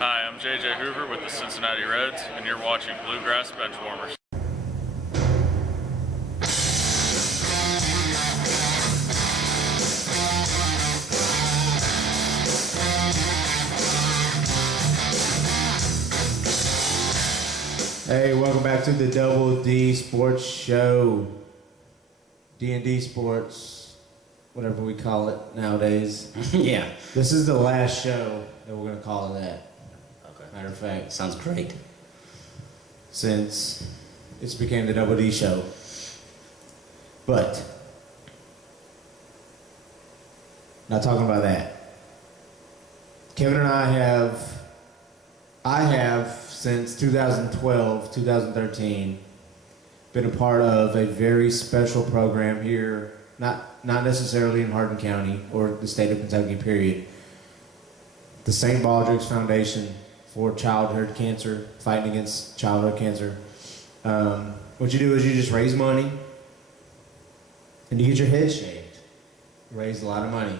Hi, I'm JJ Hoover with the Cincinnati Reds, and you're watching Bluegrass Benchwarmers. Hey, welcome back to the Double D Sports Show. D&D Sports, whatever we call it nowadays. Yeah. This is the last show that we're going to call it that. Okay. Matter of fact, Sounds great. since it's became the Double D Show. But, not talking about that. Kevin and I have since 2012, 2013, been a part of a very special program here, not necessarily in Hardin County or the state of Kentucky, period. The St. Baldrick's Foundation for Childhood Cancer, fighting against childhood cancer. What you do is you just raise money and you get your head shaved. You raise a lot of money.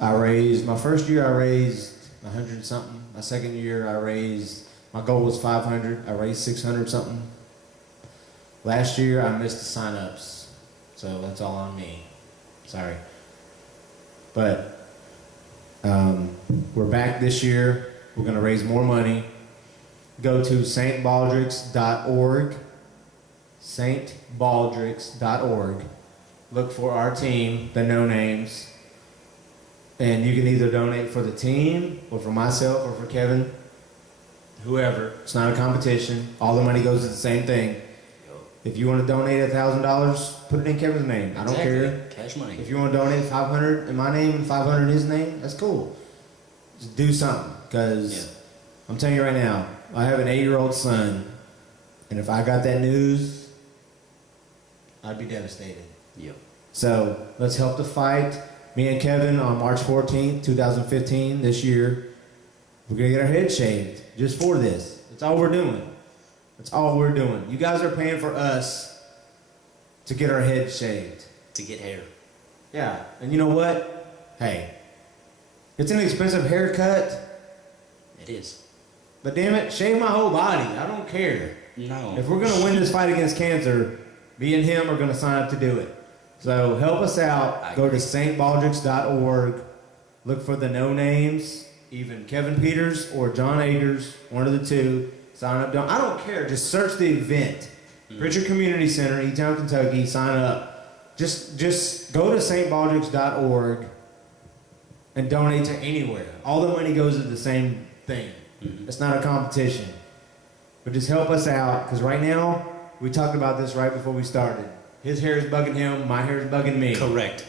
My first year I raised 100 something. My second year my goal was 500. I raised 600 something. Last year I missed the sign-ups, so that's all on me. Sorry. But we're back this year. We're going to raise more money. Go to stbaldricks.org. stbaldricks.org. Look for our team, the No Names. And you can either donate for the team, or for myself, or for Kevin, whoever. It's not a competition. All the money goes to the same thing. If you want to donate $1,000, put it in Kevin's name. I don't care. Cash money. If you want to donate $500 in my name and $500 in his name, that's cool. Just do something, because I'm telling you right now, I have an 8-year-old son, and if I got that news, I'd be devastated. Yep. So let's help the fight. Me and Kevin on March 14th, 2015, this year, we're going to get our heads shaved just for this. That's all we're doing. That's all we're doing. You guys are paying for us to get our heads shaved. To get hair. Yeah, and you know what? Hey, it's an expensive haircut, It is. but damn it, shave my whole body. I don't care. No. If we're going to win this fight against cancer, me and him are going to sign up to do it. So help us out. Go to stbaldricks.org. Look for the No Names, even Kevin Peters or John Agers, one of the two. Sign up. I don't care. Just search the event. Pritchard Community Center, E-Town, Kentucky. Sign up. Just go to stbaldricks.org and donate to anywhere. All the money goes to the same thing. It's not a competition. But just help us out, because right now, we talked about this right before we started. His hair is bugging him, my hair is bugging me. Correct.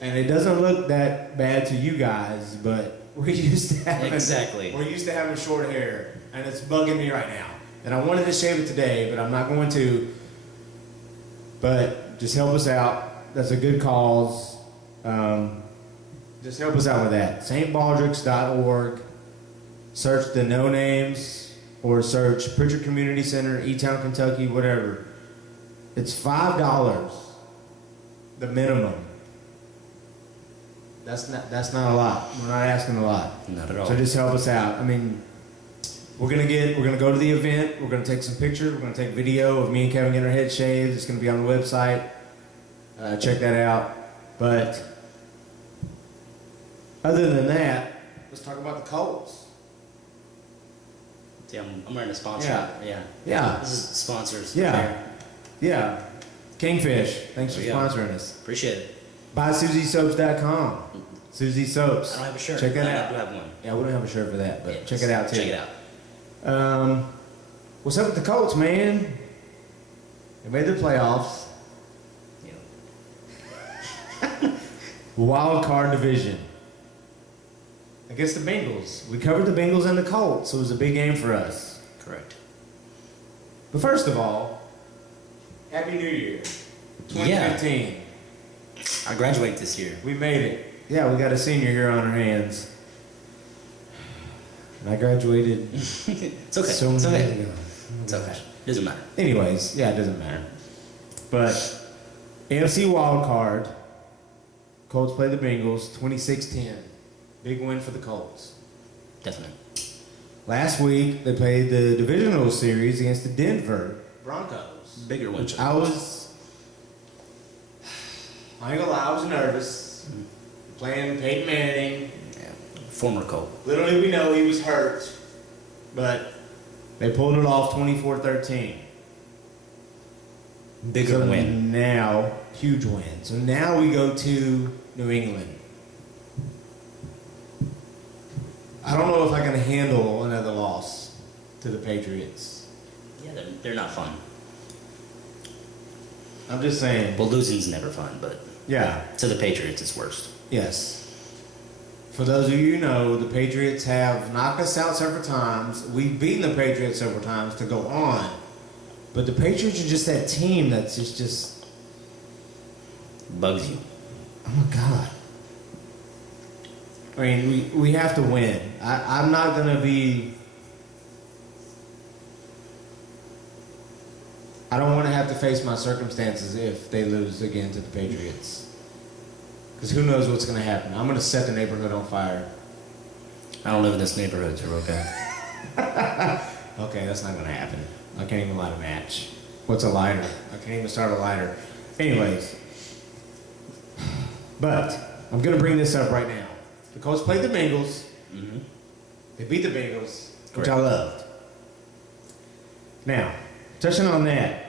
And it doesn't look that bad to you guys, but we're used to having short hair, and it's bugging me right now. And I wanted to shave it today, but I'm not going to. But just help us out. That's a good cause. Just help us out with that. stbaldricks.org. Search the No Names, or search Pritchard Community Center, E-Town, Kentucky, whatever. It's $5, the minimum. That's not a lot. We're not asking a lot. Not at all. So just help us out. I mean, we're gonna go to the event. We're gonna take some pictures. We're gonna take video of me and Kevin getting our heads shaved. It's gonna be on the website. Check that out. But other than that, let's talk about the Colts. Yeah, I'm wearing a sponsor. Yeah. Yeah. This is sponsors. Yeah. Fair. Yeah. Kingfish, thanks for There you go. sponsoring us. Appreciate it. BuySusieSoaps.com. Susie Soaps. I don't have a shirt. Check that I out. do have one. Yeah, we don't have a shirt for that, but Yeah, check it out too. Check it out. What's up with the Colts, man? They made the playoffs. Yeah. Wild card division. Against the Bengals. We covered the Bengals and the Colts, so it was a big game for us. Correct. But first of all, Happy New Year. 2015. I graduate this year. We made it. Yeah, we got a senior here on our hands. And I graduated It's okay. so it's many okay. years ago. It's okay. Doesn't matter. Anyways, yeah, it doesn't matter. But AFC wild card. Colts play the Bengals 26-10. Big win for the Colts. Definitely. Last week they played the divisional series against the Denver Broncos. Bigger win. Which I ain't gonna lie, I was nervous. Playing Peyton Manning. Yeah. Former Colt. Little did we know he was hurt. But they pulled it off 24-13. Bigger So win. now, huge win. So now we go to New England. I don't know if I can handle another loss to the Patriots. Yeah, they're not fun. I'm just saying. Well, losing's never fun, but Yeah, to the Patriots, it's worst. yes. For those of you who know, the Patriots have knocked us out several times. We've beaten the Patriots several times to go on. But the Patriots are just that team that's just Bugs you. oh my God. I mean, we have to win. I'm not going to be... I don't want to have to face my circumstances if they lose again to the Patriots. Because who knows what's going to happen. I'm going to set the neighborhood on fire. I don't live in this neighborhood, so we're okay. Okay, that's not going to happen. I can't even light a match. What's a lighter? I can't even start a lighter. Anyways. But I'm going to bring this up right now. The Colts played the Bengals. Mm-hmm. They beat the Bengals, which Correct. I loved. Now, touching on that,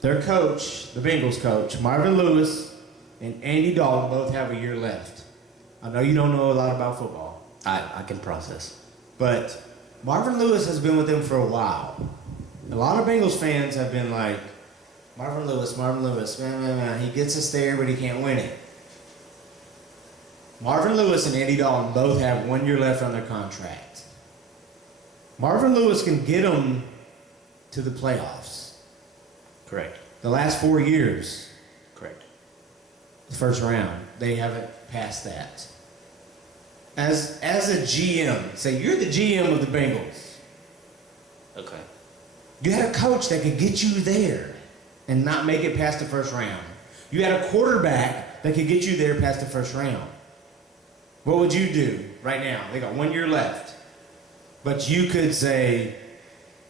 their coach, the Bengals coach, Marvin Lewis and Andy Dalton both have a year left. I know you don't know a lot about football, I can process. but Marvin Lewis has been with them for a while. A lot of Bengals fans have been like, Marvin Lewis, man, he gets us there, but he can't win it. Marvin Lewis and Andy Dalton both have 1 year left on their contract. Marvin Lewis can get them to the playoffs. Correct. The last 4 years, Correct. the first round, they haven't passed that. As a GM, say you're the GM of the Bengals. Okay. You had a coach that could get you there and not make it past the first round. You had a quarterback that could get you there past the first round. What would you do right now? They got 1 year left. But you could say,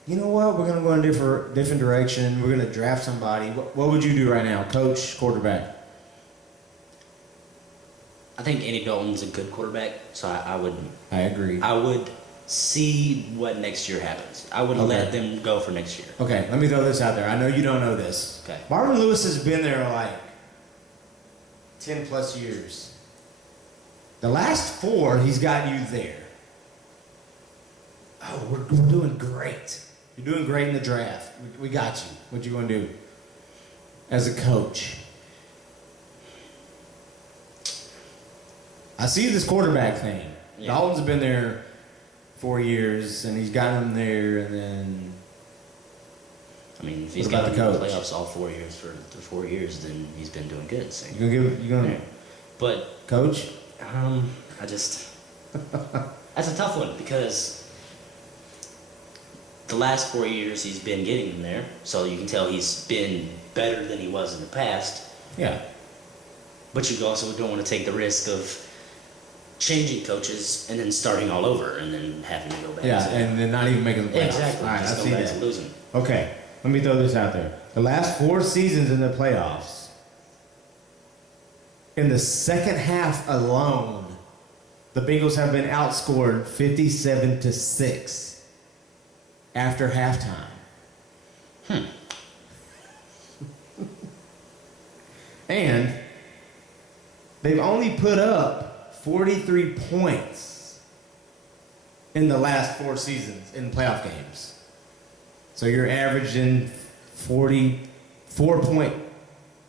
you know what, we're going to go in a different direction. We're going to draft somebody. What would you do right now, coach, quarterback? I think Andy Dalton's a good quarterback, so I agree. would see what next year happens. I would Okay. let them go for next year. Okay, let me throw this out there. I know you don't know this. Okay. Marvin Lewis has been there like 10 plus years. The last 4, he's got you there. Oh, we're doing great. You're doing great in the draft. We got you. What you going to do as a coach? I see this quarterback thing. Yeah. Dalton's been there 4 years, and he's got him there, and then I mean, if he's What about got the the coach? playoffs all 4 years for the 4 years, then he's been doing good. So. you gonna But coach? that's a tough one because the last 4 years he's been getting them there, so you can tell he's been better than he was in the past. Yeah. But you also don't want to take the risk of changing coaches and then starting all over and then having to go back. Yeah, to and then not even making the playoffs. exactly. All right, I Just go see back that. to losing. Okay, let me throw this out there. The last 4 seasons in the playoffs, in the second half alone, the Bengals have been outscored 57-6 after halftime. And they've only put up 43 points in the last 4 seasons in playoff games. So you're averaging 44 point.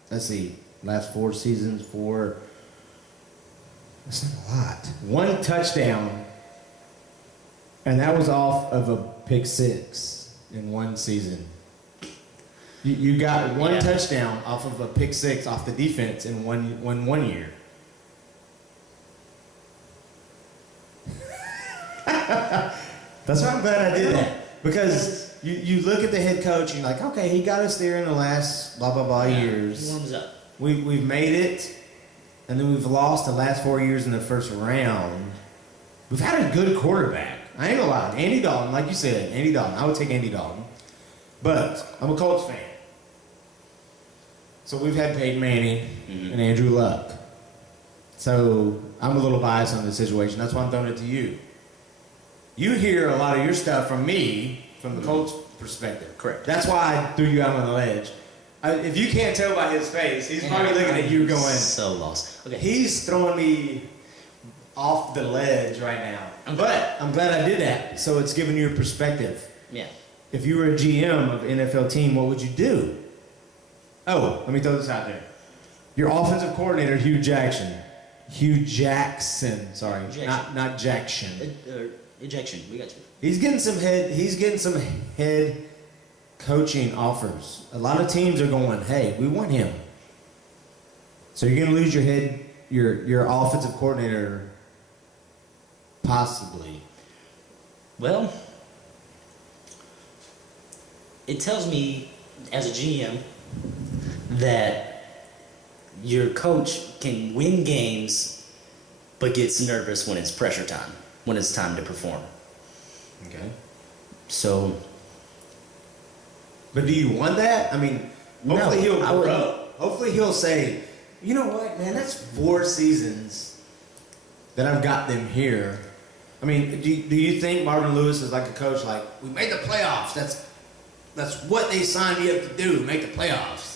Let's see, last 4 seasons, that's not a lot. 1 touchdown, and that was off of a pick 6 in 1 season. You got 1 touchdown off of a pick 6 off the defense in one year. That's why I'm glad I did that. Because you look at the head coach and you're like, okay, he got us there in the last blah, blah, blah years. Warms up. We've made it, and then we've lost the last 4 years in the first round. We've had a good quarterback. I ain't gonna lie. Andy Dalton, like you said, Andy Dalton. I would take Andy Dalton. But I'm a Colts fan. So we've had Peyton Manning and Andrew Luck. So I'm a little biased on this situation. That's why I'm throwing it to you. You hear a lot of your stuff from me, from the Colts perspective. Correct. That's why I threw you out on the ledge. If you can't tell by his face, he's probably looking at you going, so lost. Okay. He's throwing me off the ledge right now. But I'm glad I did that. So it's giving you a perspective. Yeah. If you were a GM of an NFL team, what would you do? Oh, let me throw this out there. Your offensive coordinator, Hugh Jackson. Sorry. Ejection. Not Jackson. Ejection. We got you. He's getting some head coaching offers. A lot of teams are going, hey, we want him. So you're going to lose your offensive coordinator, possibly. Well, it tells me as a GM that your coach can win games but gets nervous when it's pressure time, when it's time to perform. Okay. So, but do you want that? I mean, hopefully he'll I wouldn't. grow. Hopefully he'll say, you know what, man, that's 4 seasons that I've got them here. I mean, do you think Marvin Lewis is like a coach, like, we made the playoffs. That's what they signed you up to do, make the playoffs.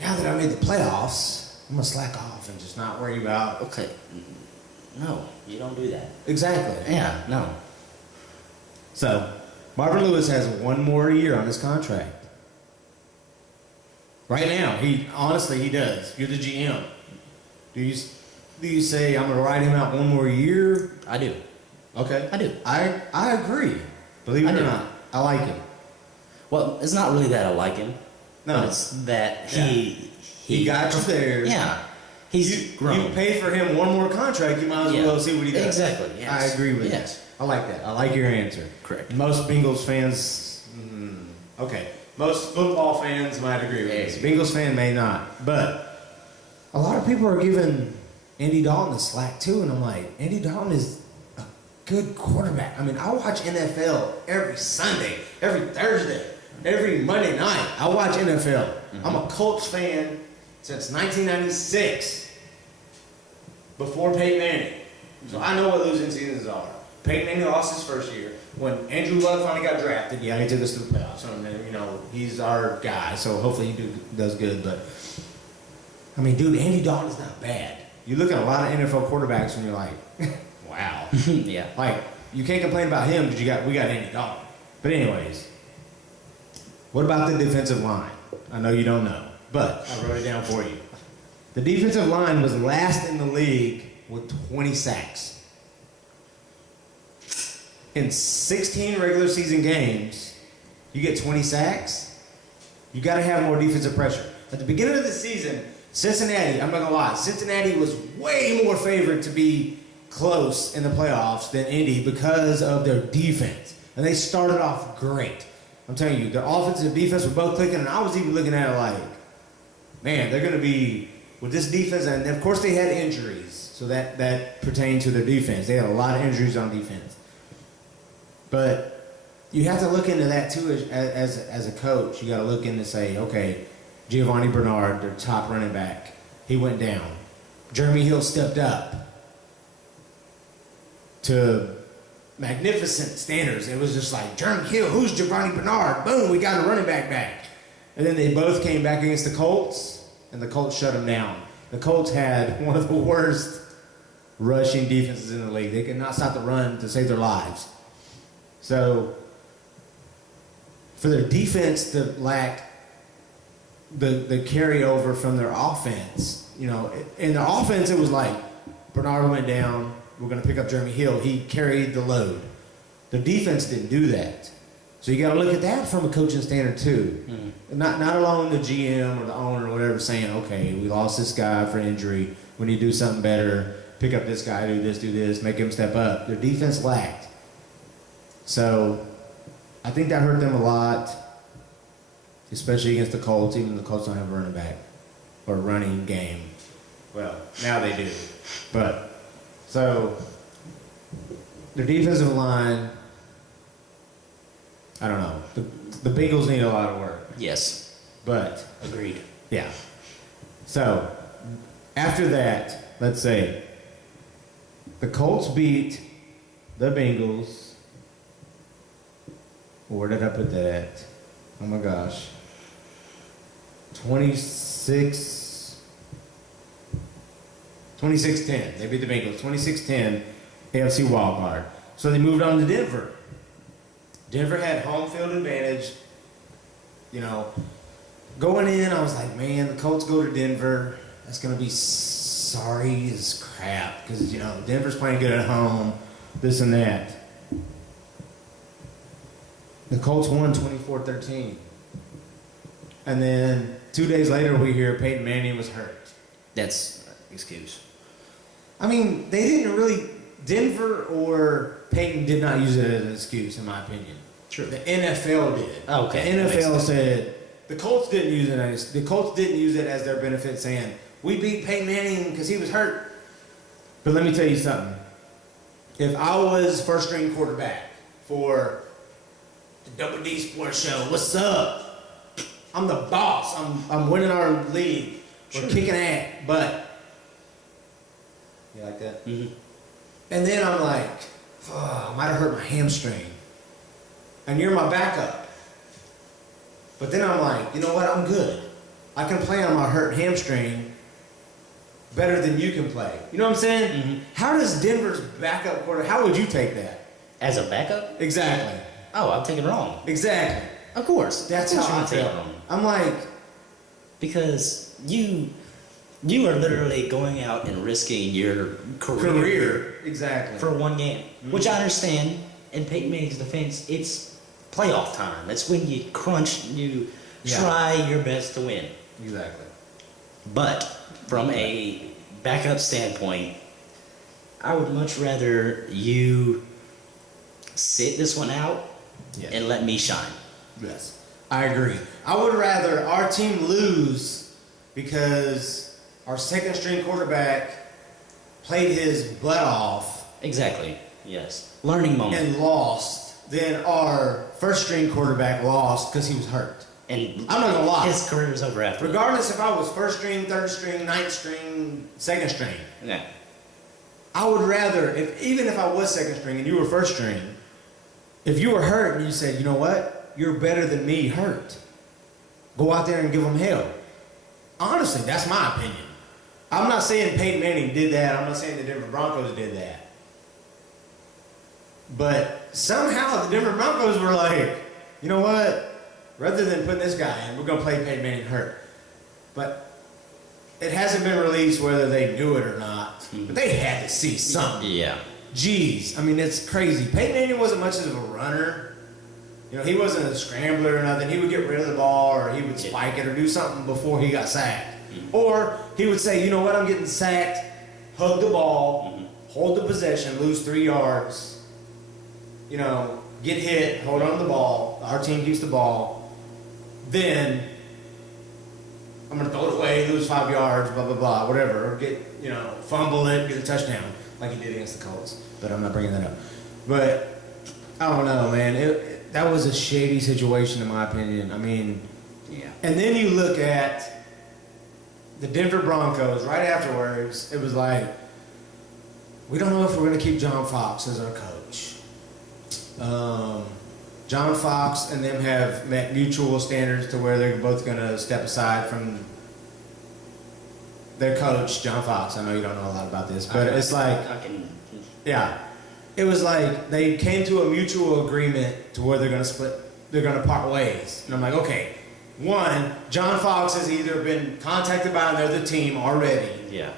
Now that I made the playoffs, I'm going to slack off and just not worry about... Okay. No, you don't do that. Exactly. Yeah, no. So, Marvin Lewis has 1 more year on his contract. Right now, he does. You're the GM. Do you say, I'm going to write him out 1 more year? I do. Okay. I do. I agree. Believe it or not, I like him. Well, it's not really that I like him. No. But it's that he got you there. Yeah. He's grown. You pay for him 1 more contract, you might as well see what he does. Exactly. Yes. I agree with yes. that. I like that. I like your answer. Correct. Most Bengals fans, okay. Most football fans might agree with this. Bengals fan may not. But a lot of people are giving Andy Dalton the slack too, and I'm like, Andy Dalton is a good quarterback. I mean, I watch NFL every Sunday, every Thursday, every Monday night. I watch NFL. I'm a Colts fan since 1996, before Peyton Manning. So I know what losing seasons are. Peyton Manning lost his first year. When Andrew Luck finally got drafted, he took us to the playoffs. And, he's our guy, so hopefully he does good. But, I mean, dude, Andy Dalton's not bad. You look at a lot of NFL quarterbacks and you're like, wow. Yeah. Like, you can't complain about him because we got Andy Dalton. But anyways, what about the defensive line? I know you don't know, but I wrote it down for you. The defensive line was last in the league with 20 sacks. In 16 regular season games, you get 20 sacks. You got to have more defensive pressure. At the beginning of the season, Cincinnati, I'm not going to lie, Cincinnati was way more favored to be close in the playoffs than Indy because of their defense. And they started off great. I'm telling you, their offense and defense were both clicking, and I was even looking at it like, man, they're going to be, with this defense, and of course they had injuries, so that pertained to their defense. They had a lot of injuries on defense. But you have to look into that too as a coach. You got to look in and say, okay, Giovanni Bernard, their top running back, he went down. Jeremy Hill stepped up to magnificent standards. It was just like, Jeremy Hill, who's Giovanni Bernard? Boom, we got a running back back. And then they both came back against the Colts, and the Colts shut them down. The Colts had one of the worst rushing defenses in the league. They could not stop the run to save their lives. So for their defense to lack the carryover from their offense, you know, in their offense it was like Bernard went down, we're going to pick up Jeremy Hill. He carried the load. The defense didn't do that. So you got to look at that from a coaching standard too. Mm-hmm. Not alone the GM or the owner or whatever saying, okay, we lost this guy for injury. We need to do something better. Pick up this guy, do this, make him step up. Their defense lacked. So I think that hurt them a lot, especially against the Colts, even though the Colts don't have a running back or a running game. Well, now they do. But, so, their defensive line, I don't know. The Bengals need a lot of work. Yes. But. Agreed. Yeah. So, after that, let's say, the Colts beat the Bengals. Where did I put that at? Oh my gosh. 26-10. They beat the Bengals. 26-10, AFC wildcard. So they moved on to Denver. Denver had home field advantage. You know, going in, I was like, man, the Colts go to Denver. That's going to be sorry as crap because, you know, Denver's playing good at home, this and that. The Colts won 24-13. And then 2 days later, we hear Peyton Manning was hurt. That's an excuse. I mean, they didn't really, Denver or Peyton did not use it as an excuse, in my opinion. True. The NFL did. Oh, okay. The NFL said, the Colts didn't use it as their benefit, saying, we beat Peyton Manning because he was hurt. But let me tell you something. If I was first string quarterback for the Double D Sports Show, what's up? I'm the boss. I'm winning our league. We're kicking ass, but you like that? Mm-hmm. And then I'm like, oh, I might have hurt my hamstring. And you're my backup. But then I'm like, you know what? I'm good. I can play on my hurt hamstring better than you can play. You know what I'm saying? Mm-hmm. How does Denver's backup quarterback, how would you take that? As a backup? Exactly. Oh, I'll take it wrong. Exactly. Of course. That's how I feel. I'm like, because you are literally going out and risking your career exactly, for one game, which I understand. In Peyton Manning's defense, it's playoff time. That's when you crunch, you try your best to win. Exactly. But from a backup standpoint, I would much rather you sit this one out and let me shine. Yes, I agree. I would rather our team lose because our second string quarterback played his butt off. Exactly. Yes. Learning moment. And lost than our first string quarterback lost because he was hurt. And I'm not gonna lie. His career is over after. Regardless if I was first string, third string, ninth string, second string. Yeah. I would rather, even if I was second string and you were first string, if you were hurt and you said, you know what, you're better than me hurt, go out there and give them hell. Honestly, that's my opinion. I'm not saying Peyton Manning did that. I'm not saying the Denver Broncos did that. But somehow the Denver Broncos were like, you know what, rather than putting this guy in, we're going to play Peyton Manning hurt. But it hasn't been released whether they knew it or not. But they had to see something. Yeah. Jeez, I mean, it's crazy. Peyton Manning wasn't much of a runner. You know, he wasn't a scrambler or nothing. He would get rid of the ball or he would spike it or do something before he got sacked. Or he would say, you know what, I'm getting sacked, hug the ball, hold the possession, lose 3 yards, you know, get hit, hold on to the ball, our team keeps the ball, then I'm going to throw it away, lose 5 yards, blah, blah, blah, whatever, or get, you know, fumble it, get a touchdown, like he did against the Colts. But I'm not bringing that up. But I don't know, man. that was a shady situation in my opinion. I mean, Yeah. and then you look at the Denver Broncos right afterwards. It was like, we don't know if we're going to keep John Fox as our coach. John Fox and them have met mutual standards to where they're both going to step aside from their coach, John Fox. I know you don't know a lot about this, but it's like, yeah. It was like they came to a mutual agreement to where they're going to split, they're going to part ways. And I'm like, okay, one, John Fox has either been contacted by another team already. Yeah.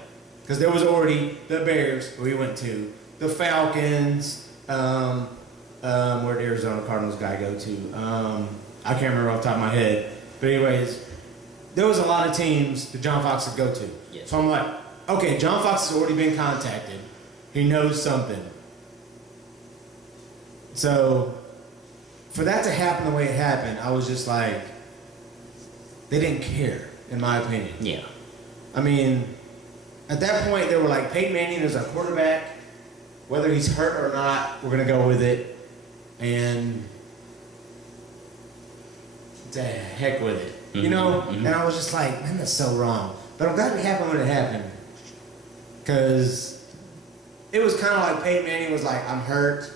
Because there was already the Bears we went to, the Falcons, where did Arizona Cardinals guy go to? I can't remember off the top of my head. But anyways, there was a lot of teams that John Fox would go to. Yes. So I'm like, okay, John Fox has already been contacted. He knows something. So for that to happen the way it happened, I was just like, they didn't care, in my opinion. Yeah. I mean, at that point, they were like, Peyton Manning is our quarterback. Whether he's hurt or not, we're going to go with it. And to heck with it. You know? And I was just like, man, that's so wrong. But I'm glad it happened when it happened. Because it was kind of like Peyton Manning was like, I'm hurt.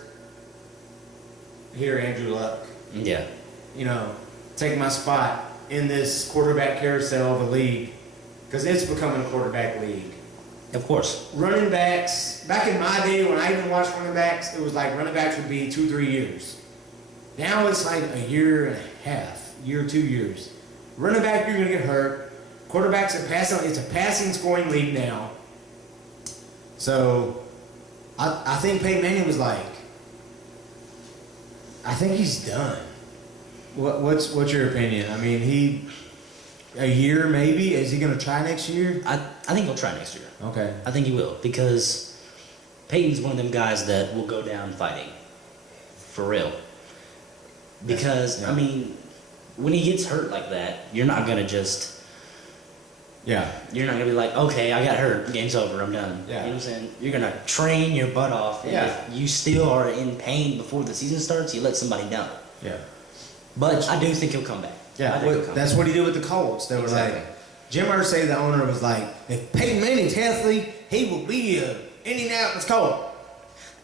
Here, Andrew Luck. Yeah. You know, take my spot in this quarterback carousel of a league. Because it's becoming a quarterback league. Of course. Running backs, back in my day when I even watched running backs, it was like running backs would be 2-3 years. Now it's like a year and a half, year, 2 years. Running back, you're going to get hurt. Quarterbacks are passing, it's a passing scoring league now. So I think Peyton Manning was like, I think he's done. What's your opinion? I mean, a year maybe? Is he going to try next year? I think he'll try next year. Okay. I think he will, because Peyton's one of them guys that will go down fighting. For real. Because, yeah. I mean, when he gets hurt like that, you're not going to just... Yeah. You're not going to be like, okay, I got hurt, game's over, I'm done. Yeah. You know what I'm saying? You're going to train your butt off. And Yeah. if you still are in pain before the season starts, you let somebody know. Yeah. But I do think he'll come back. Yeah, that's what he did with the Colts. They were Exactly. like, Jim Irsay, the owner, was like, if Peyton Manning's healthy, he will be an Indianapolis Colt.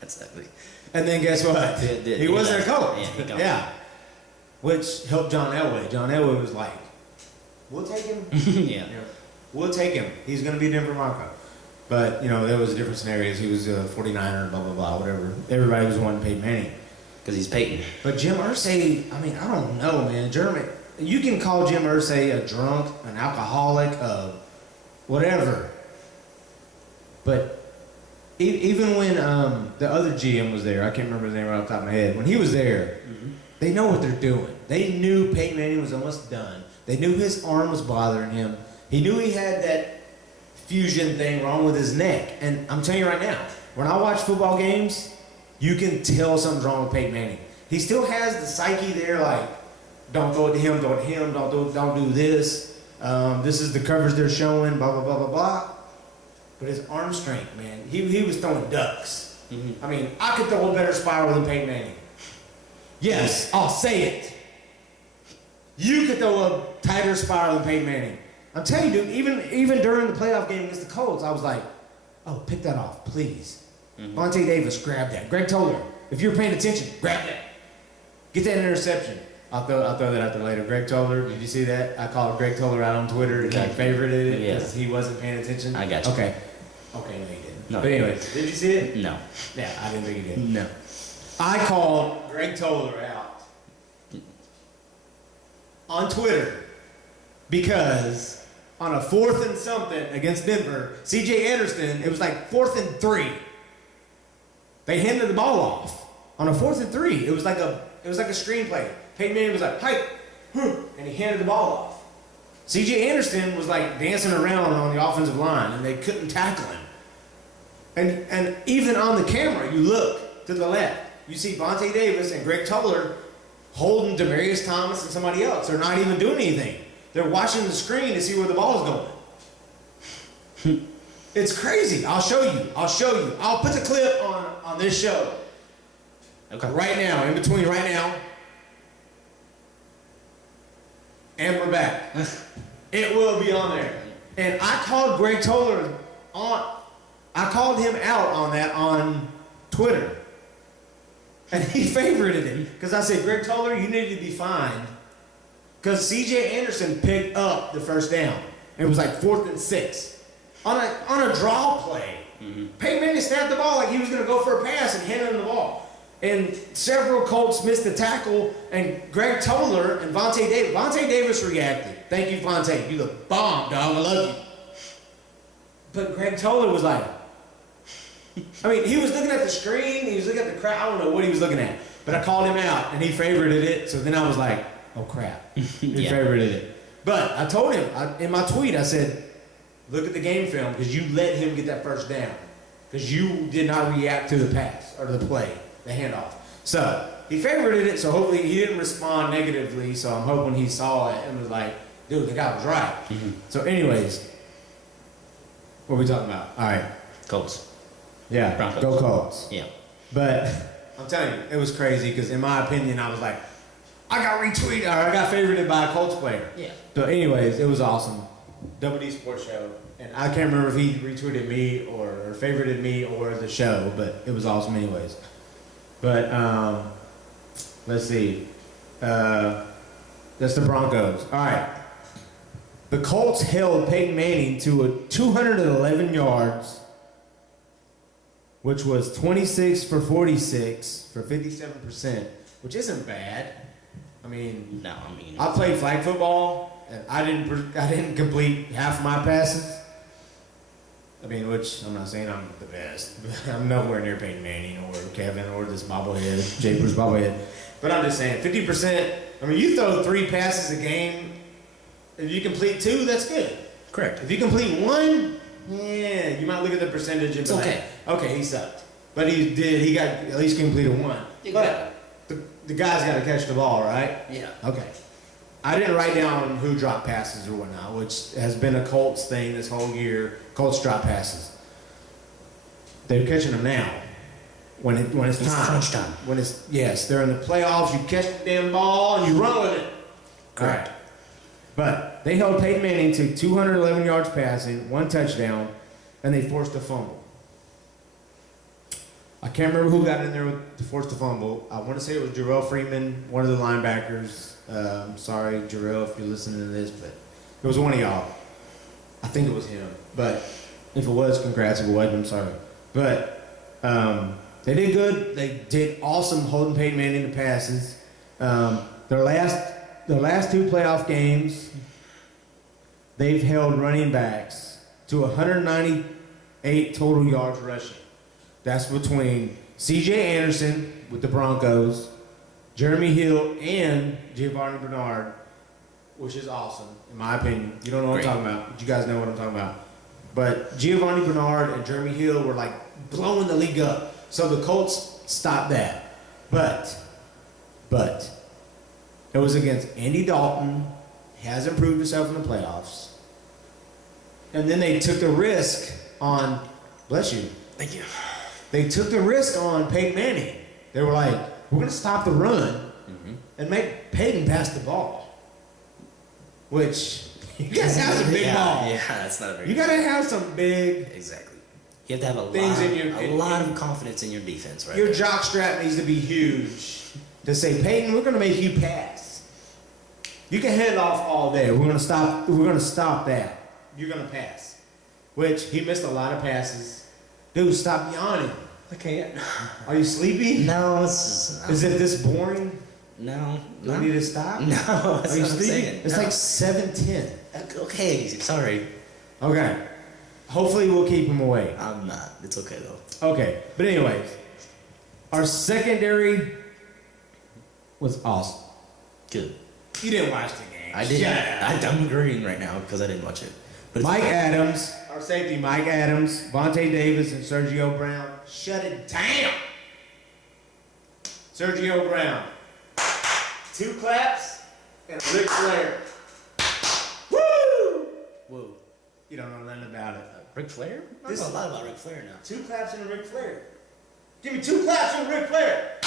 That's ugly. And then guess what? He wasn't a Colt. Yeah, he gone. Yeah. Which helped John Elway. John Elway was like, we'll take him. Yeah. We'll take him. He's going to be a Denver Bronco. But, you know, there was different scenarios. He was a 49er, blah, blah, blah, whatever. Everybody was wanting Peyton Manning. Because he's Peyton. But Jim Irsay, I mean, I don't know, man. You can call Jim Irsay a drunk, an alcoholic, whatever. But even when the other GM was there, I can't remember his name right off the top of my head. When he was there, they know what they're doing. They knew Peyton Manning was almost done. They knew his arm was bothering him. He knew he had that fusion thing wrong with his neck. And I'm telling you right now, when I watch football games, you can tell something's wrong with Peyton Manning. He still has the psyche there, like, don't throw it to him, throw it to him, don't do this. This is the coverage they're showing, blah, blah, blah, blah, blah. But his arm strength, man, he was throwing ducks. I mean, I could throw a better spiral than Peyton Manning. Yes, I'll say it. You could throw a tighter spiral than Peyton Manning. I'm telling you, dude, even during the playoff game against the Colts, I was like, oh, pick that off, please. Vontae Davis, grab that. Greg Toller, if you're paying attention, grab that. Get that interception. I'll throw that out there later. Greg Toller, did you see that? I called Greg Toller out on Twitter and he favorited it because he wasn't paying attention. I got you. Okay, no, he didn't. No. But anyways, did you see it? No. Yeah, I didn't think he did. No. I called Greg Toller out on Twitter because on a 4th and something against Denver, C.J. Anderson, it was like 4th and 3. They handed the ball off on a 4th and 3. It was like a screenplay. Peyton Manning was like, "Hey," and he handed the ball off. C.J. Anderson was like dancing around on the offensive line, and they couldn't tackle him. And even on the camera, you look to the left, you see Vontae Davis and Greg Toller holding Demaryius Thomas and somebody else. They're not even doing anything. They're watching the screen to see where the ball is going. It's crazy. I'll show you. I'll put the clip on this show. Okay. Right now, in between right now And we're back. It will be on there. And I called Greg Toller I called him out on that on Twitter. And he favorited him. Because I said, Greg Toller, you need to be fined. Because C.J. Anderson picked up the first down. It was like 4th and 6. On a draw play. Mm-hmm. Peyton Manning snapped the ball like he was going to go for a pass and hand him the ball. And several Colts missed the tackle, and Greg Toller and Vontae Davis reacted. Thank you, Vontae. You look bomb, dog. I love you. But Greg Toller was like, I mean, he was looking at the screen. He was looking at the crowd. I don't know what he was looking at. But I called him out, and he favorited it. So then I was like, oh, crap. He favorited it. But I told him, in my tweet, I said, look at the game film, because you let him get that first down. Because you did not react to the pass or the play. The handoff. So he favorited it, so hopefully he didn't respond negatively, so I'm hoping he saw it and was like, dude, the guy was right. Mm-hmm. So anyways, what are we talking about? All right. Colts. Yeah, Broncos. Go Colts. Yeah. But I'm telling you, it was crazy because in my opinion, I was like, I got retweeted, or I got favorited by a Colts player. Yeah. So anyways, it was awesome. Double D Sports Show. And I can't remember if he retweeted me or favorited me or the show, but it was awesome anyways. But, let's see. That's the Broncos. All right. The Colts held Peyton Manning to 211 yards, which was 26 for 46 for 57%, which isn't bad. I mean, I played flag football, and I didn't complete half of my passes. I mean, which I'm not saying I'm the best. I'm nowhere near Peyton Manning or Kevin or this bobblehead, Jay Bruce bobblehead. But I'm just saying, 50%. I mean, you throw 3 passes a game. If you complete 2, that's good. Correct. If you complete 1, yeah, you might look at the percentage and be like, okay, he sucked. But he did. He got at least completed 1. But the guy's got to catch the ball, right? Yeah. Okay. I didn't write down who dropped passes or whatnot, which has been a Colts thing this whole year. Colts drop passes. They're catching them now. When it's time. Crunch time. Yes, they're in the playoffs. You catch the damn ball and you run with it. Correct. Right. But they held Peyton Manning to 211 yards passing, 1 touchdown, and they forced a fumble. I can't remember who got in there to force the fumble. I want to say it was Jarrell Freeman, one of the linebackers. I'm sorry, Jarrell, if you're listening to this, but it was one of y'all. I think it was him. But if it was, congrats. If it wasn't, I'm sorry. But they did good. They did awesome holding Peyton Manning to passes. Their last 2 playoff games, they've held running backs to 198 total yards rushing. That's between C.J. Anderson with the Broncos, Jeremy Hill, and Giovanni Bernard, which is awesome, in my opinion. You don't know what I'm talking about, but you guys know what I'm talking about. But Giovanni Bernard and Jeremy Hill were like blowing the league up. So the Colts stopped that. But it was against Andy Dalton. He hasn't proved himself in the playoffs. And then they took the risk on, bless you. Thank you. They took the risk on Peyton Manning. They were like, we're going to stop the run and make Peyton pass the ball. Which, you got to have some big ball. Yeah, that's not a very You got to have some big... Exactly. You have to have a lot of confidence in your defense, right? Your jockstrap needs to be huge to say, Peyton, we're going to make you pass. You can head off all day. We're going to stop that. You're going to pass. Which, he missed a lot of passes. Dude, stop yawning. I can't. Are you sleepy? No, Is it this boring? No. Do I need to stop? No, that's Are you what I'm sleepy? saying. It's No. like 7:10. Okay, sorry. Okay. Hopefully we'll keep him away. I'm not. It's okay, though. Okay. But anyways, our secondary was awesome. Good. You didn't watch the game. I did. Yeah. I'm agreeing right now because I didn't watch it. But Mike Adams, our safety, Mike Adams, Vontae Davis, and Sergio Brown, shut it down. Sergio Brown, 2 claps and a Ric Flair. Woo! Whoa. You don't know nothing about it. Ric Flair? I know a lot about Ric Flair now. 2 claps and a Ric Flair. Give me 2 claps and a Ric Flair.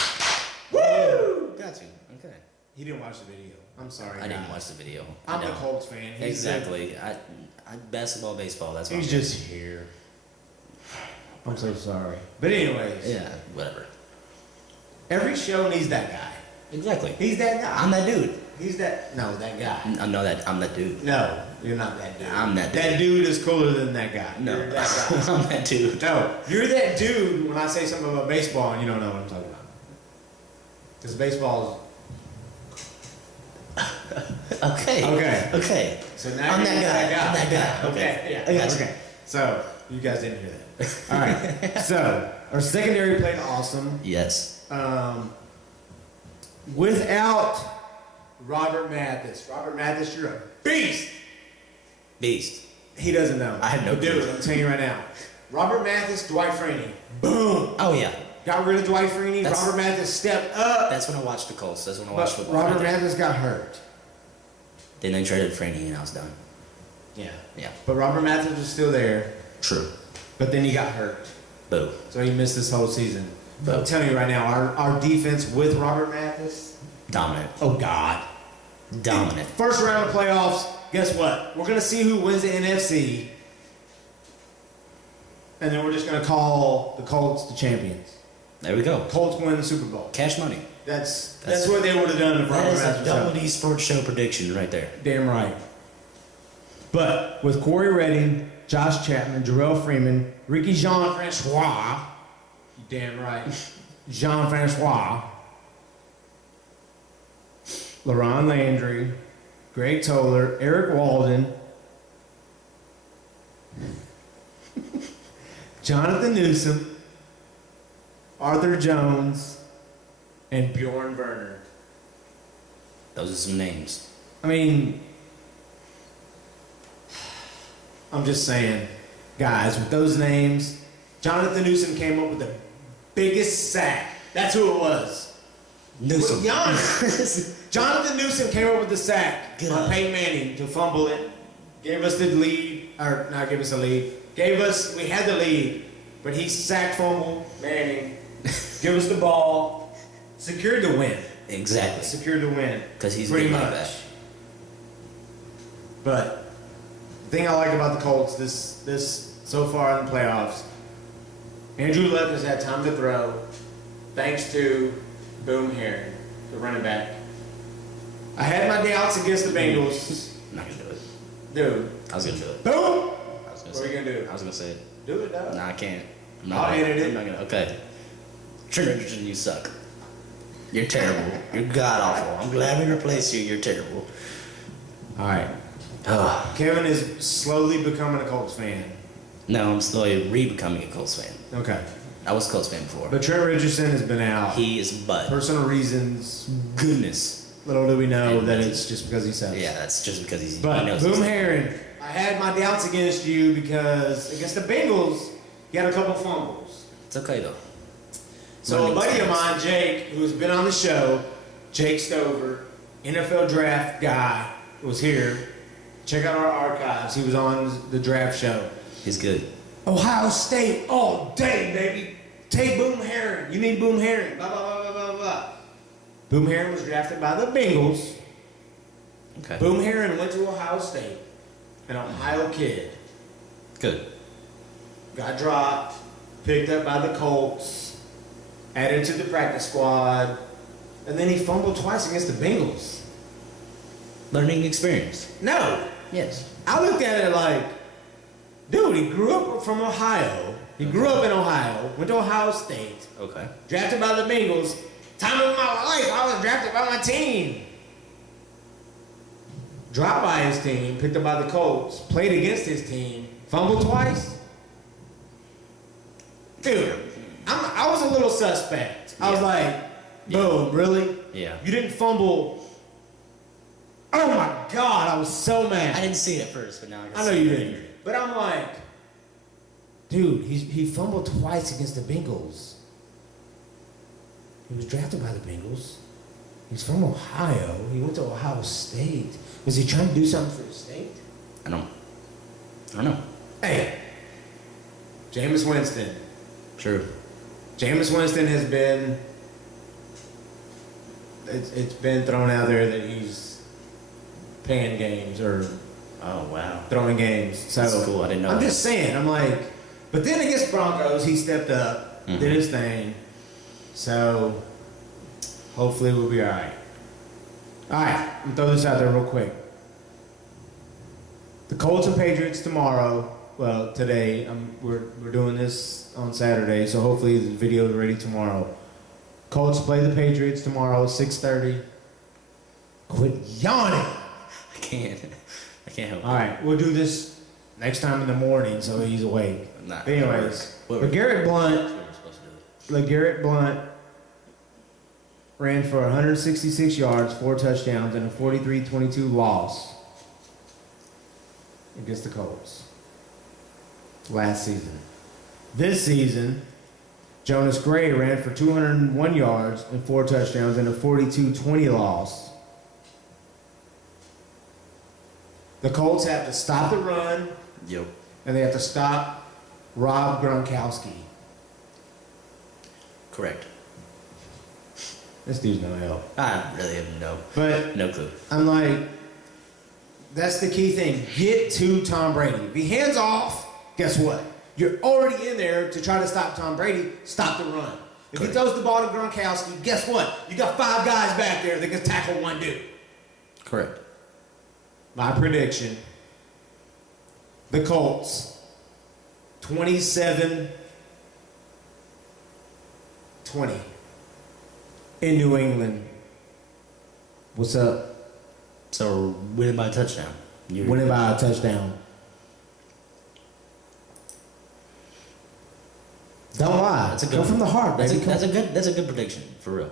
Woo! Got you. Okay. He didn't watch the video. I'm sorry. I didn't guys. watch the video. I'm I a know. Colts fan. Exactly. I basketball, baseball. That's what He's I'm just here. I'm so sorry. But anyways, Yeah, whatever. every show needs that guy. Exactly. He's that guy. I'm that dude. He's that. No, that guy. I know that. I'm that dude. No, you're not that dude. I'm that dude. That dude is cooler than that guy. No, You're that guy. I'm that dude. No, you're that dude when I say something about baseball and you don't know what I'm talking about. Because baseball Okay. Okay. Okay. is. So now I'm you're that guy. I'm that guy. Okay. Yeah. I got you. Okay. So you guys didn't hear that. All right. So our secondary played awesome. Yes. Without Robert Mathis. Robert Mathis, you're a beast. Beast. He doesn't know. I had no Dude, clue. I'm telling you right now. Robert Mathis, Dwight Freeney. Boom. Oh yeah. Got rid of Dwight Freeney. That's- Robert Mathis stepped up. That's when I watched the Colts. That's when I watched But football. Robert right there. Mathis got hurt. Then they traded Franny and I was done. Yeah. Yeah. But Robert Mathis was still there. True. But then he got hurt. Boo. So he missed this whole season. But I'm telling you right now, our defense with Robert Mathis, Dominant. oh God. Dominant. First round of playoffs, guess what? We're going to see who wins the NFC. And then we're just going to call the Colts the champions. There we go. Colts win the Super Bowl. Cash money. That's That's- what they would have done if That Robert is a Mathis was Double out. D Sports Show prediction right there. Damn right. But with Corey Redding, Josh Chapman, Jarrell Freeman, Ricky Jean-Francois, you damn right, Jean-Francois, LaRon Landry, Greg Toller, Eric Walden, Jonathan Newsom, Arthur Jones, and Bjorn Werner. Those are some names. I mean, I'm just saying, guys, with those names, Jonathan Newsom came up with the biggest sack. That's who it was. Newsom. Jonathan Newsom came up with the sack Good on on. Peyton Manning to fumble it, gave us the lead, or not give us the lead, we had the lead, but he sacked fumble Manning, give us the ball, secured the win. Exactly. Secured the win. Because he's pretty good much. like that. But the thing I like about the Colts this so far in the playoffs, Andrew Luck has had time to throw, thanks to Boom Herring, the running back. I had my doubts against the Bengals. I'm not gonna do it. Dude, I was gonna do it. boom! I was gonna What say are you gonna do? I was gonna say it. Do it, dog. Nah, I can't. I'm I'll edit it. I'm not gonna. Okay. Trent Richardson, you suck. You're terrible. You're god awful. I'm glad we replaced you. You're terrible. All right. Oh. Kevin is slowly becoming a Colts fan. No, I'm slowly re-becoming a Colts fan. Okay. I was a Colts fan before. But Trent Richardson has been out. He is butt. Personal reasons. Goodness. Little do we know that it's just because he sucks. Yeah, that's just because he But knows. Boom he's- Herring, I had my doubts against you because against the Bengals, you had a couple fumbles. It's okay though. So a Learning buddy of experience. mine, Jake, who's been on the show, Jake Stover, NFL draft guy, was here. Check out our archives. He was on the draft show. He's good. Ohio State all day, baby. Take Boom Herring. You need Boom Herring. Blah, blah, blah, blah, blah, blah. Boom Herring was drafted by the Bengals. Okay. Boom Herring went to Ohio State. An Ohio kid. Good. Got dropped. Picked up by the Colts. Added to the practice squad. And then he fumbled twice against the Bengals. Learning experience. No. Yes. I looked at it like, dude, he grew up from Ohio. He grew up in Ohio. Went to Ohio State. Okay. Drafted by the Bengals. Time of my life, I was drafted by my team. Dropped by his team, picked up by the Colts, played against his team, fumbled twice. Dude, I was a little suspect. I was Yeah. like, boom, really? Yeah. You didn't fumble. Oh my God, I was so I mad. didn't see it at first, but now I can I know see you it. didn't. But I'm like, dude, he fumbled twice against the Bengals. He was drafted by the Bengals. He's from Ohio. He went to Ohio State. Was he trying to do something for the state? I don't know. Hey, Jameis Winston. True. Jameis Winston has been it's been thrown out there that he's paying games or Oh wow. throwing games. So That's cool. I didn't know I'm that. just saying. I'm like, but then against Broncos, he stepped up, Mhm. did his thing. So hopefully we'll be all right. All right, I'm gonna throw this out there real quick. The Colts and Patriots tomorrow. Well, today. We're doing this on Saturday, so hopefully the video is ready tomorrow. Colts play the Patriots tomorrow, 6:30. Quit yawning. I can't. I can't help All right, we'll do this next time in the morning so he's awake. it. Nah, But anyways, What LeGarrette Blunt, That's what we're supposed to do. LeGarrette Blunt ran for 166 yards, 4 touchdowns, and a 43-22 loss against the Colts last season. This season, Jonas Gray ran for 201 yards and 4 touchdowns and a 42-20 loss. The Colts have to stop the run, Yep. and they have to stop Rob Gronkowski. Correct. This dude's no help. I really have But no clue. I'm like, that's the key thing. Get to Tom Brady. Be hands off. Guess what? You're already in there to try to stop Tom Brady. Stop the run. If he Correct. throws the ball to Gronkowski, guess what? You got 5 guys back there that can tackle one dude. Correct. My prediction, the Colts, 27-20 in New England. What's up? So winning by a touchdown. Winning by a touchdown. Don't lie. That's a Go good from the heart, That's baby. a good prediction for real.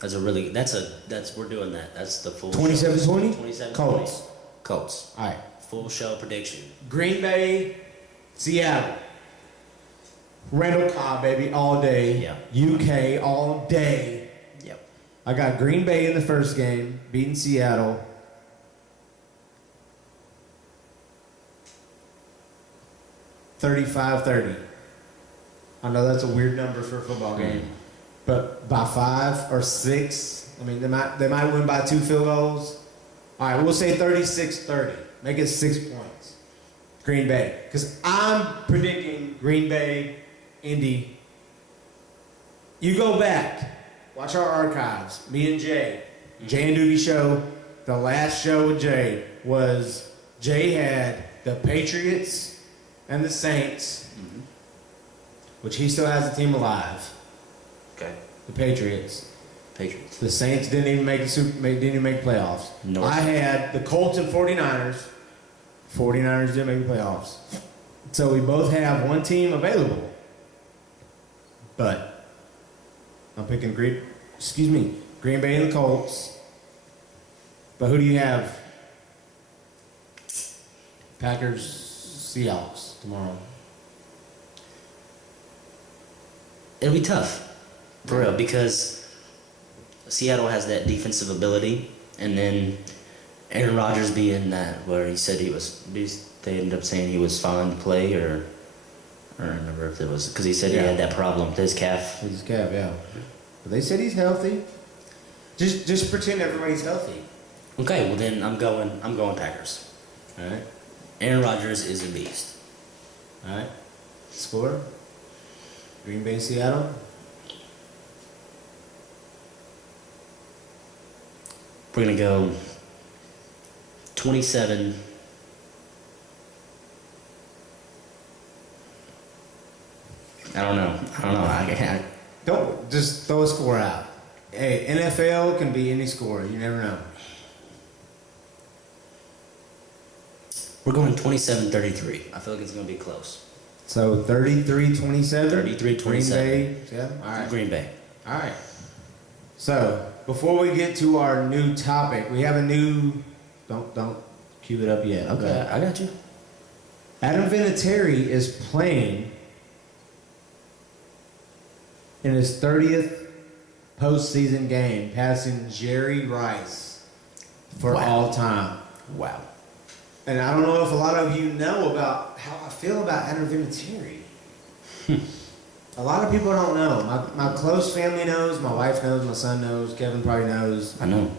We're doing that. That's the full 27-20? 27 Colts. Colts. All right. Full show prediction. Green Bay, Seattle. Randall Cobb, baby, all day. Yeah. UK, all day. Yep. I got Green Bay in the first game, beating Seattle. $35-30. I know that's a weird number for a football game, but by 5 or 6, I mean, they might win by 2 field goals. All right, we'll say 36-30. Make it 6 points. Green Bay. Because I'm predicting Green Bay, Indy. You go back. Watch our archives. Me and Jay. Jay and Doogie show. The last show with Jay was Jay had the Patriots and the Saints, which he still has the team alive. Okay. The Patriots. Patriots. The Saints didn't even make didn't even make playoffs. No. I had the Colts and 49ers. 49ers didn't make the playoffs. So we both have one team available. But I'm picking Green Bay and the Colts. But who do you have? Packers, Seahawks tomorrow. It'll be tough. For real, because Seattle has that defensive ability, and then Aaron Rodgers being that where he said they ended up saying he was fine to play, or I don't remember if it was because he said he had that problem with his calf. His calf, yeah. But they said he's healthy. Just pretend everybody's healthy. Okay, well then I'm going Packers. All right. Aaron Rodgers is a beast. All right. Score. Green Bay, Seattle. We're gonna go 27. I don't know. I Don't just throw a score out. Hey, NFL can be any score. You never know. We're going 27-33. I feel like it's gonna be close. So 33-27. 33-27. Green Bay. Yeah. All right. Green Bay. All right. So before we get to our new topic, we have a new. Don't cue it up yet. Okay, I got you. Adam Vinatieri is playing in his 30th postseason game, passing Jerry Rice for all time. Wow. And I don't know if a lot of you know about how I feel about Adam Vinatieri. A lot of people don't know. My close family knows, my wife knows, my son knows, Kevin probably knows. I know.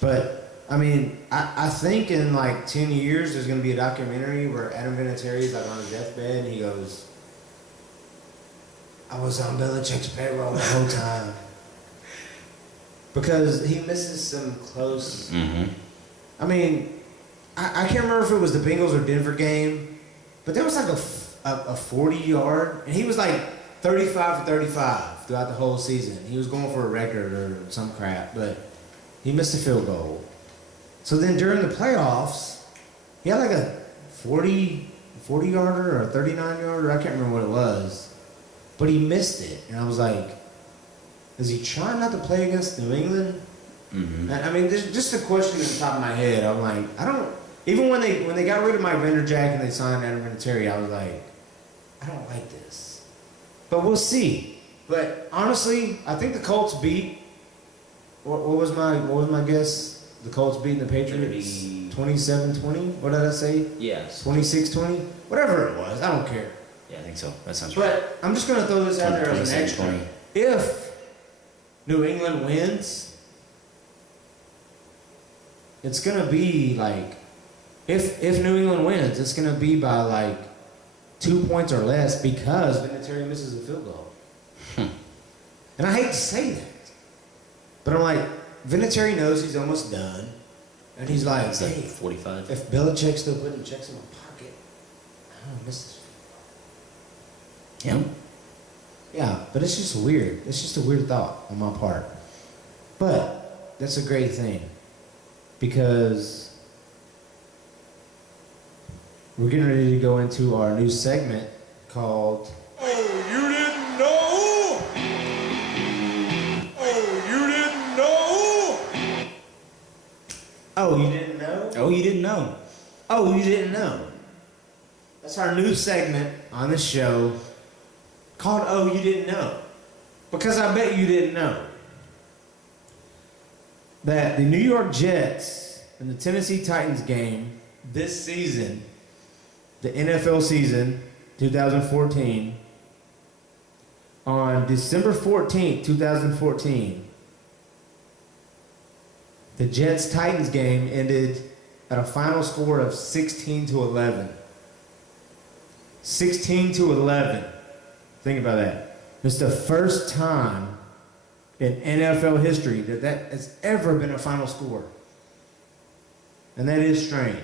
But, I mean, I think in like 10 years there's going to be a documentary where Adam Vinatieri's like on his deathbed and he goes, I was on Belichick's payroll the whole time. Because he misses some close... Mm-hmm. I mean, I can't remember if it was the Bengals or Denver game, but there was like a 40-yard, and he was like 35 for 35 throughout the whole season. He was going for a record or some crap, but he missed a field goal. So then during the playoffs, he had like a 40-yarder or a 39-yarder. I can't remember what it was, but he missed it. And I was like, is he trying not to play against New England? Mm-hmm. I mean, there's just a question in the top of my head. I'm like, I don't. Even when they got rid of Mike Vanderjagt and they signed Adam Vinatieri, I was like, I don't like this. But we'll see. But honestly, I think the Colts beat. What was my guess? The Colts beating the Patriots 27-20. What did I say? Yes. 26-20. Whatever it was, I don't care. Yeah, I think so. That sounds right. But I'm just gonna throw this out there as an extra. 20. If New England wins, it's gonna be like. If New England wins, it's going to be by like 2 points or less because Vinatieri misses a field goal. And I hate to say that, but I'm like, Vinatieri knows he's almost done, and he's like, It's hey, like 45. if Belichick's still putting checks in my pocket, I don't miss this field goal. Yeah. Yeah, but it's just weird. It's just a weird thought on my part. But that's a great thing because we're getting ready to go into our new segment called Oh, you didn't know? Oh, you didn't know? Oh, you didn't know? Oh, you didn't know. Oh, you didn't know. That's our new segment on the show called Oh, You Didn't Know. Because I bet you didn't know that the New York Jets and the Tennessee Titans game this season, the NFL season 2014, on December 14th, 2014, the Jets-Titans game ended at a final score of 16-11. 16-11. Think about that. It's the first time in NFL history that has ever been a final score. And that is strange.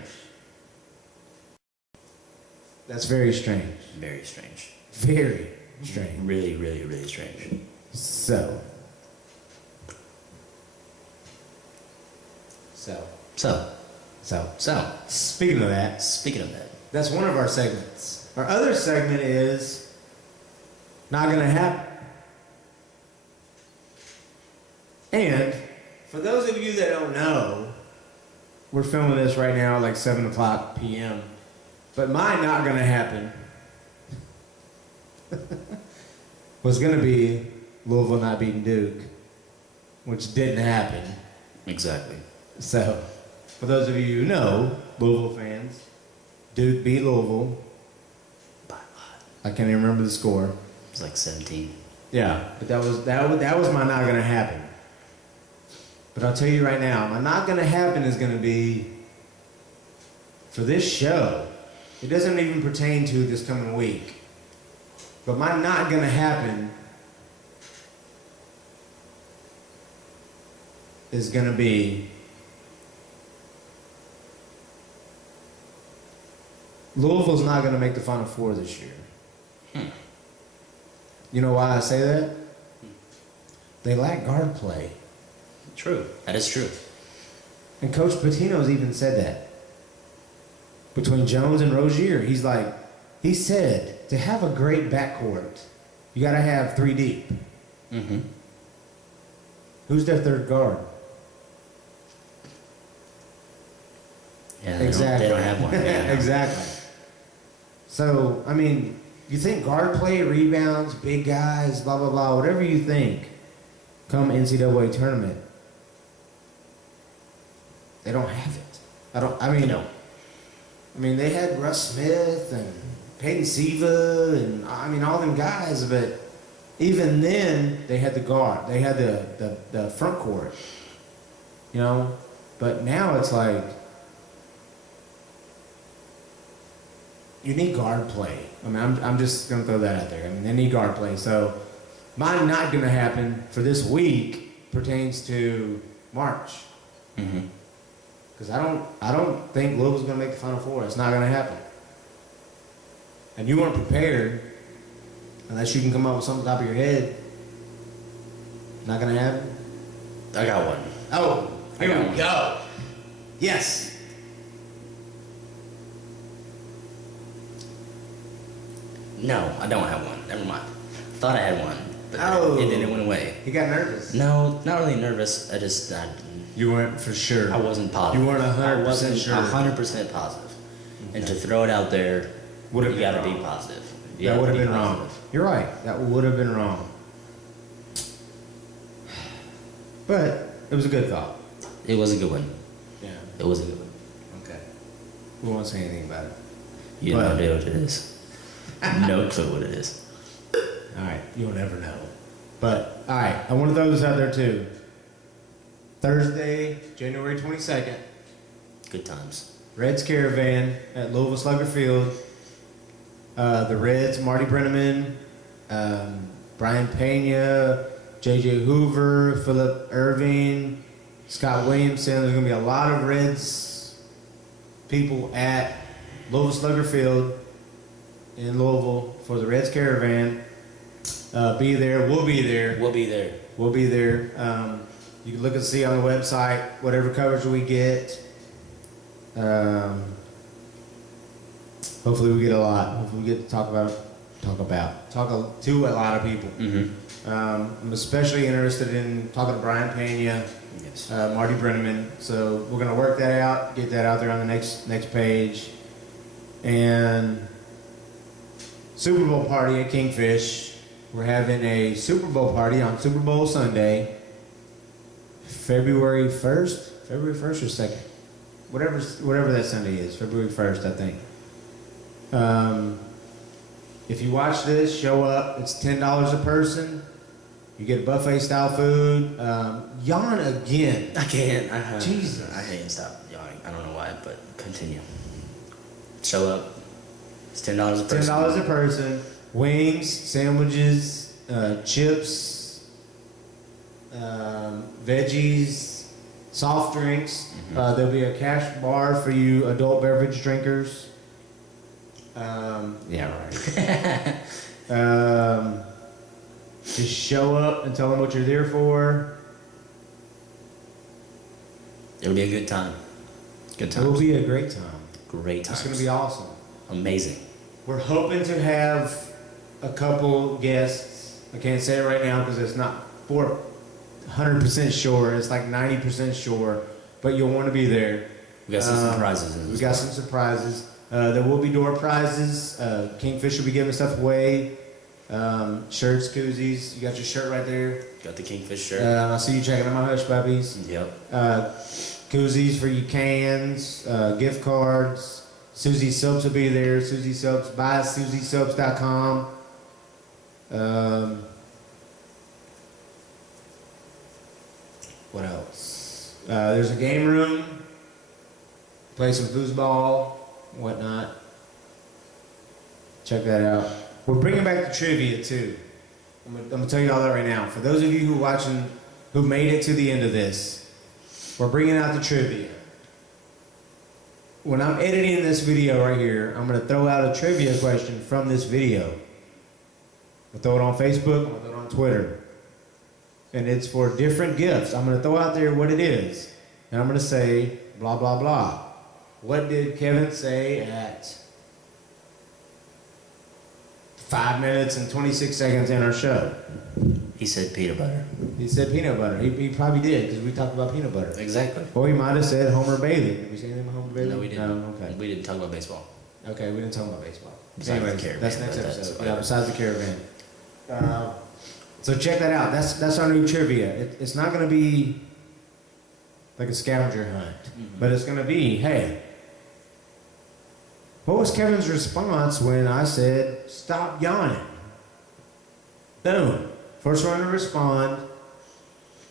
That's very strange. Very strange. Very strange. Really, really, really strange. So. Speaking of that, Speaking of that. that's one of our segments. Our other segment is not going to happen. And for those of you that don't know, we're filming this right now like 7 o'clock p.m. But my not going to happen was going to be Louisville not beating Duke, which didn't happen. Exactly. So, for those of you who know, Louisville fans, Duke beat Louisville. By a lot. I can't even remember the score. It was like 17. Yeah, but that was my not gonna happen. But I'll tell you right now, my not gonna happen is gonna be for this show. It doesn't even pertain to this coming week. But my not gonna happen is gonna be Louisville's not gonna make the Final Four this year. You know why I say that? They lack guard play. True. That is true. And Coach Pitino's even said that. Between Jones and Rozier, he said, to have a great backcourt, you got to have 3 deep. Mm-hmm. Who's their third guard? Yeah, Exactly. They don't have one. Yeah. Exactly. So, I mean, you think guard play, rebounds, big guys, blah, blah, blah, whatever you think, come NCAA tournament, they don't have it. No. I mean, they had Russ Smith and Peyton Siva and, I mean, all them guys, but even then, they had the guard. They had the front court. You know? But now it's like, you need guard play. I mean, I'm just going to throw that out there. I mean, they need guard play. So, mine not going to happen for this week pertains to March. Because I don't think Louisville's going to make the Final Four. It's not going to happen. And you weren't prepared, unless you can come up with something on top of your head. Not going to happen? I got one. Oh, I here got we one. go. Yes. No, I don't have one. Never mind. Thought I had one, but Oh. and then it went away. You got nervous. No, not really nervous. You weren't for sure. I wasn't positive. You weren't 100% I wasn't sure. 100% positive. And to throw it out there, Would've you been got to wrong. be positive. That would have been wrong. You're right. That would have been wrong. But it was a good thought. It was a good one. Yeah. It was a good one. Okay. We won't say anything about it. You But- have no idea what it is. No clue what it is. All right. You'll never know. But, all right. I want to throw this out there, too. Thursday, January 22nd, Good times. Reds Caravan at Louisville Slugger Field. The Reds, Marty Brenneman, Brian Pena, J.J. Hoover, Philip Irving, Scott Williamson. There's going to be a lot of Reds people at Louisville Slugger Field in Louisville for the Reds Caravan. Be there. We'll be there. We'll be there. We'll be there. You can look and see on the website whatever coverage we get. Hopefully we get a lot. Hopefully we get to talk to a lot of people. I'm especially interested in talking to Brian Pena, Yes. Marty Brenneman. So we're gonna work that out, get that out there on the next page, and Super Bowl party at Kingfish. We're having a Super Bowl party on Super Bowl Sunday, February 1st or 2nd, whatever that Sunday is, February 1st, I think. If you watch this, show up. It's $10 a person. You get buffet style food. Yawn again. I can't. Jesus. I can't stop yawning. I don't know why, but continue. Show up. It's $10 a person. $10 a person. Wings, sandwiches, chips, veggies, soft drinks. There'll be a cash bar for you adult beverage drinkers. Yeah, right. Just show up and tell them what you're there for. It'll be a good time. Good time. It will be a great time. Great time. It's going to be awesome. Amazing. We're hoping to have a couple guests. I can't say it right now because it's not 100% sure. It's like 90% sure. But you'll want to be there. We got some surprises. We got some surprises. There will be door prizes. Kingfish will be giving stuff away. Shirts, koozies. You got your shirt right there. Got the Kingfish shirt. I see you checking out my hush puppies. Yep. Koozies for your cans, gift cards. Susie Soaps will be there. Susie Soaps. Buy SusieSoaps.com. What else? There's a game room. Play some foosball, whatnot. Check that out. We're bringing back the trivia too. I'm gonna tell you all that right now. For those of you who are watching, who made it to the end of this, we're bringing out the trivia. When I'm editing this video right here, I'm gonna throw out a trivia question from this video. I'll throw it on Facebook, I'll throw it on Twitter. And it's for different gifts. I'm gonna throw out there what it is. And I'm gonna say, blah, blah, blah. What did Kevin say at 5 minutes and 26 seconds in our show? He said peanut butter. He said peanut butter. He probably did, because we talked about peanut butter. Exactly. Or he might have said Homer Bailey. Did we say anything about Homer Bailey? No, we didn't. No, okay. We didn't talk about baseball. Okay, we didn't talk about baseball. Besides Anyway, the Caravan, that's next but episode. that's- Yeah, besides the Caravan. So check that out. That's our new trivia. It's not going to be like a scavenger hunt, but it's going to be, hey, what was Kevin's response when I said, stop yawning? Boom. first one to respond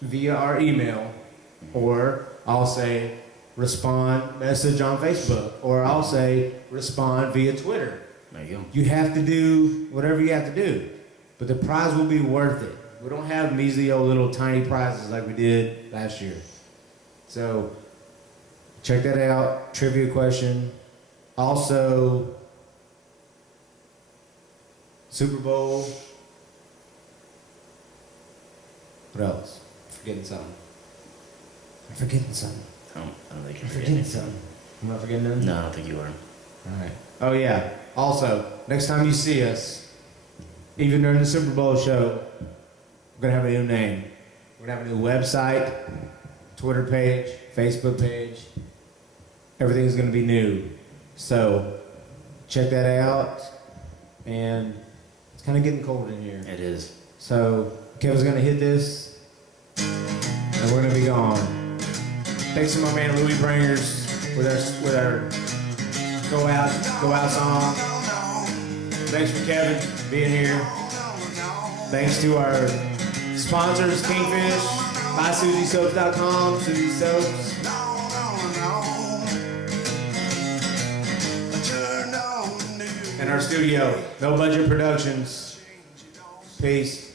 via our email, or I'll say respond message on Facebook, or I'll say respond via Twitter. There you go. You have to do whatever you have to do, but the prize will be worth it. We don't have measly old little tiny prizes like we did last year. So check that out. Trivia question. Also, Super Bowl. What else? Forgetting something. I'm forgetting something. I don't think I'm you're forgetting forgetting. something. I'm not forgetting nothing? No, I don't think you are. All right. Oh, yeah. Also, next time you see us, even during the Super Bowl show, we're going to have a new name. We're going to have a new website, Twitter page, Facebook page. Everything's going to be new. So, check that out. And it's kind of getting cold in here. It is. So, Kevin's going to hit this, and we're going to be gone. Thanks to my man Louis Bringers with our Go Out song. Thanks for Kevin being here. Thanks to our sponsors, Kingfish, BuySusieSoaps.com, Susie Soaps. And our studio, No Budget Productions. Peace.